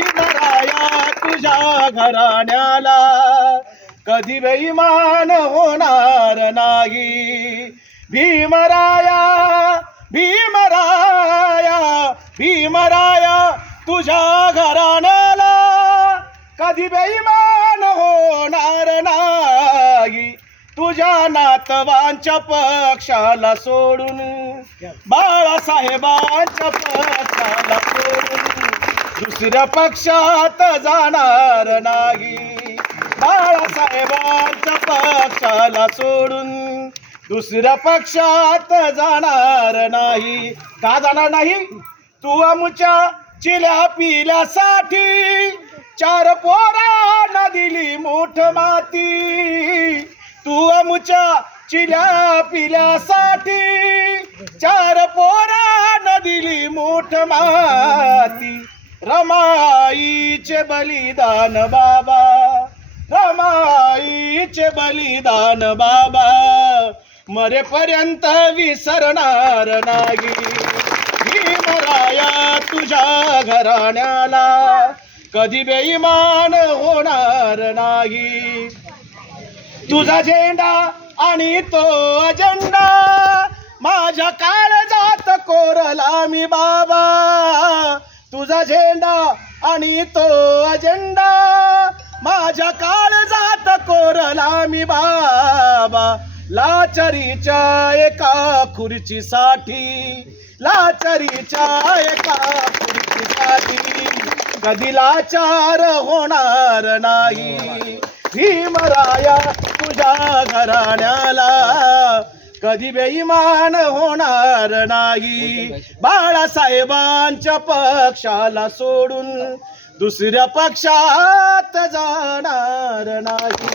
भीमराया तुझ्या घराण्याला कधी बेईमान होणार नाही. भीमराया भीमराया भीमराया तुझ्या घराण्याला कधी बेईमान होणार नाही. तुझ्या नातवांच्या पक्षाला सोडून बाळासाहेबांच्या पक्षाला सोडून दुसऱ्या पक्षात जाणार नाही. बाळासाहेबांच्या पक्षाला सोडून दुसऱ्या पक्षात जाणार नाही. का जाणार नाही? तू आमच्या चिल्या पिल्यासाठी 4 पोरांना दिली मोठ माती. तू आमच्या चिल्या पिल्यासाठी 4 पोरांना दिली मोठ माती. रमाईचे बलिदान बाबा, रमाईचे बलिदान बाबा मरेपर्यंत विसरणार नाही. भीमराया तुझ्या घराण्याला कधी बेईमान होणार नाही. तुझा झेंडा आणि तो अजेंडा माझ्या काळजात कोरला मी बाबा. तुझा झेंडा आणि तो अजेंडा माझ्या काळजात कोरला मी बाबा. लाचारीच्या एका खुर्चीसाठी, लाचारीच्या एका खुर्चीसाठी कधी लाचार होणार नाही. भीमराया तुझ्या घराण्याला कधी बेईमान होणार नाही. बाळासाहेबांच्या पक्षाला सोडून दुसऱ्या पक्षात जाणार नाही.